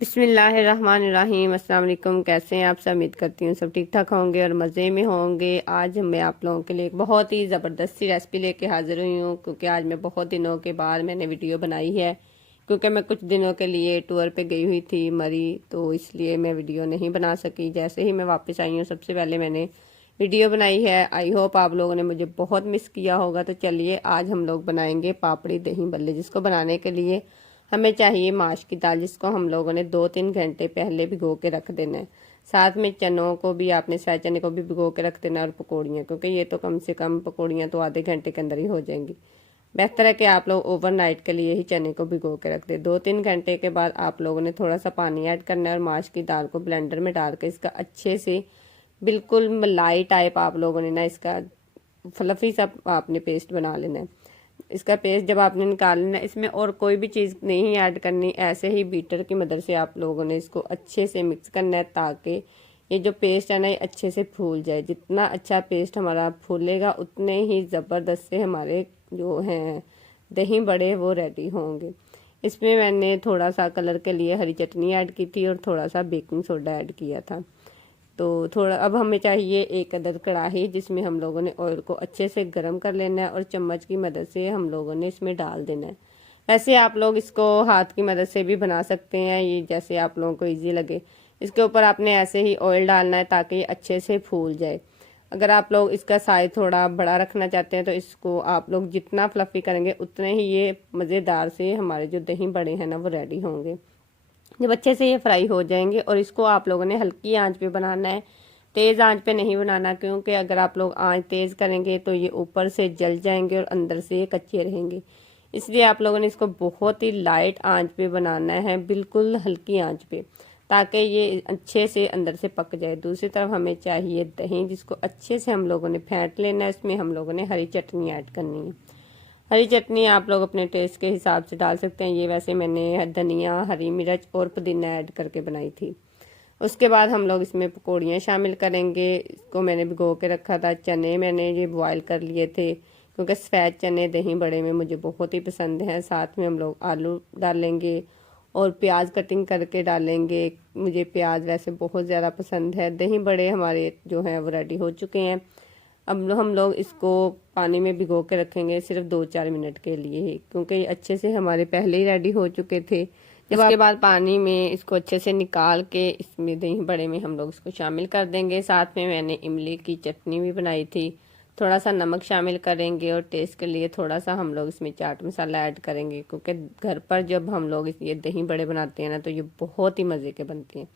बिस्मिल्लाहिर्रहमानिर्रहीम। अस्सलाम वालेकुम। कैसे हैं आप सब? उम्मीद करती हूँ सब ठीक ठाक होंगे और मज़े में होंगे। आज मैं आप लोगों के लिए एक बहुत ही ज़बरदस्त सी रेसिपी लेके हाजिर हुई हूँ, क्योंकि आज मैं बहुत दिनों के बाद मैंने वीडियो बनाई है। क्योंकि मैं कुछ दिनों के लिए टूर पे गई हुई थी मरी, तो इसलिए मैं वीडियो नहीं बना सकी। जैसे ही मैं वापस आई हूँ सबसे पहले मैंने वीडियो बनाई है। आई होप आप लोगों ने मुझे बहुत मिस किया होगा। तो चलिए आज हम लोग बनाएंगे पापड़ी दही बल्ले, जिसको बनाने के लिए हमें चाहिए माश की दाल, जिसको हम लोगों ने 2-3 घंटे पहले भिगो के रख देना है। साथ में चनों को भी, आपने सारे चने को भी भिगो के रख देना, और पकौड़ियाँ, क्योंकि ये तो कम से कम पकौड़ियाँ तो आधे घंटे के अंदर ही हो जाएंगी। बेहतर है कि आप लोग ओवरनाइट के लिए ही चने को भिगो के रख दें। 2-3 घंटे के बाद आप लोगों ने थोड़ा सा पानी ऐड करना है और माश की दाल को ब्लेंडर में डाल के इसका अच्छे से बिल्कुल मलाई टाइप आप लोगों ने ना इसका फ्लफी सा आपने पेस्ट बना लेना है। इसका पेस्ट जब आपने निकाल लेना, इसमें और कोई भी चीज़ नहीं ऐड करनी, ऐसे ही बीटर की मदद से आप लोगों ने इसको अच्छे से मिक्स करना है, ताकि ये जो पेस्ट है ना ये अच्छे से फूल जाए। जितना अच्छा पेस्ट हमारा फूलेगा उतने ही ज़बरदस्त से हमारे जो हैं दही बड़े वो रेडी होंगे। इसमें मैंने थोड़ा सा कलर के लिए हरी चटनी ऐड की थी और थोड़ा सा बेकिंग सोडा ऐड किया था। तो थोड़ा अब हमें चाहिए एक अदद कढ़ाई, जिसमें हम लोगों ने ऑयल को अच्छे से गर्म कर लेना है और चम्मच की मदद से हम लोगों ने इसमें डाल देना है। वैसे आप लोग इसको हाथ की मदद से भी बना सकते हैं, ये जैसे आप लोगों को इजी लगे। इसके ऊपर आपने ऐसे ही ऑयल डालना है ताकि ये अच्छे से फूल जाए। अगर आप लोग इसका साइज थोड़ा बड़ा रखना चाहते हैं तो इसको आप लोग जितना फ्लफी करेंगे उतने ही ये मज़ेदार से हमारे जो दही बड़े हैं ना वो रेडी होंगे। जब अच्छे से ये फ्राई हो जाएंगे, और इसको आप लोगों ने हल्की आंच पे बनाना है, तेज़ आंच पे नहीं बनाना, क्योंकि अगर आप लोग आंच तेज़ करेंगे तो ये ऊपर से जल जाएंगे और अंदर से ये कच्चे रहेंगे। इसलिए आप लोगों ने इसको बहुत ही लाइट आंच पे बनाना है, बिल्कुल हल्की आंच पे, ताकि ये अच्छे से अंदर से पक जाए। दूसरी तरफ हमें चाहिए दही, जिसको अच्छे से हम लोगों ने फेंट लेना है। इसमें हम लोगों ने हरी चटनी ऐड करनी है। हरी चटनी आप लोग अपने टेस्ट के हिसाब से डाल सकते हैं। ये वैसे मैंने धनिया, हरी मिर्च और पुदीना ऐड करके बनाई थी। उसके बाद हम लोग इसमें पकौड़ियाँ शामिल करेंगे। इसको मैंने भिगो के रखा था। चने मैंने ये बॉयल कर लिए थे, क्योंकि सफ़ेद चने दही बड़े में मुझे बहुत ही पसंद हैं। साथ में हम लोग आलू डालेंगे और प्याज कटिंग करके डालेंगे। मुझे प्याज वैसे बहुत ज़्यादा पसंद है। दही बड़े हमारे जो हैं वो रेडी हो चुके हैं। अब हम लोग इसको पानी में भिगो के रखेंगे सिर्फ 2-4 मिनट के लिए ही, क्योंकि ये अच्छे से हमारे पहले ही रेडी हो चुके थे। जब उसके बाद पानी में इसको अच्छे से निकाल के इसमें दही बड़े में हम लोग इसको शामिल कर देंगे। साथ में मैंने इमली की चटनी भी बनाई थी। थोड़ा सा नमक शामिल करेंगे और टेस्ट के लिए थोड़ा सा हम लोग इसमें चाट मसाला ऐड करेंगे, क्योंकि घर पर जब हम लोग ये दही बड़े बनाते हैं ना तो ये बहुत ही मज़े के बनते हैं।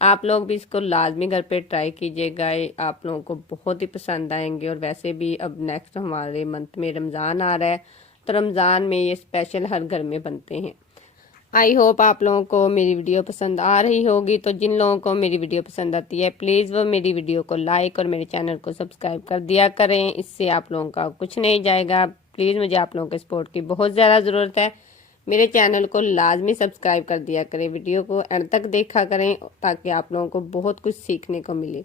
आप लोग भी इसको लाजमी घर पे ट्राई कीजिएगा, आप लोगों को बहुत ही पसंद आएंगे। और वैसे भी अब नेक्स्ट हमारे मंथ में रमज़ान आ रहा है, तो रमज़ान में ये स्पेशल हर घर में बनते हैं। आई होप आप लोगों को मेरी वीडियो पसंद आ रही होगी। तो जिन लोगों को मेरी वीडियो पसंद आती है प्लीज़ वो मेरी वीडियो को लाइक और मेरे चैनल को सब्सक्राइब कर दिया करें। इससे आप लोगों का कुछ नहीं जाएगा। प्लीज़ मुझे आप लोगों के सपोर्ट की बहुत ज़्यादा ज़रूरत है। मेरे चैनल को लाजमी सब्सक्राइब कर दिया करें, वीडियो को एंड तक देखा करें, ताकि आप लोगों को बहुत कुछ सीखने को मिले।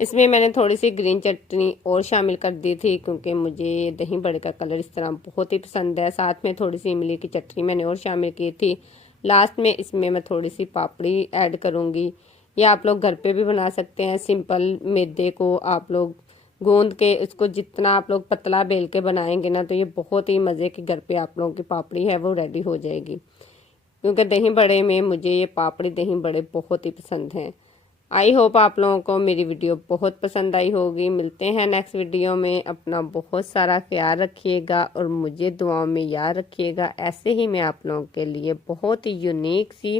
इसमें मैंने थोड़ी सी ग्रीन चटनी और शामिल कर दी थी, क्योंकि मुझे दही बड़े का कलर इस तरह बहुत ही पसंद है। साथ में थोड़ी सी इमली की चटनी मैंने और शामिल की थी। लास्ट में इसमें मैं थोड़ी सी पापड़ी ऐड करूँगी। या आप लोग घर पे भी बना सकते हैं। सिंपल मैदे को आप लोग गूंद के उसको जितना आप लोग पतला बेल के बनाएंगे ना, तो ये बहुत ही मज़े की घर पे आप लोगों की पापड़ी है वो रेडी हो जाएगी। क्योंकि दही बड़े में मुझे ये पापड़ी दही बड़े बहुत ही पसंद हैं। आई होप आप लोगों को मेरी वीडियो बहुत पसंद आई होगी। मिलते हैं नेक्स्ट वीडियो में। अपना बहुत सारा ख्याल रखिएगा और मुझे दुआओं में याद रखिएगा। ऐसे ही मैं आप लोगों के लिए बहुत ही यूनिक सी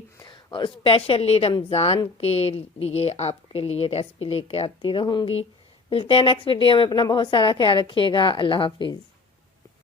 और स्पेशली रमज़ान के लिए आपके लिए रेसिपी लेके आती रहूँगी। मिलते हैं नेक्स्ट वीडियो में। अपना बहुत सारा ख्याल रखिएगा। अल्लाह हाफिज़।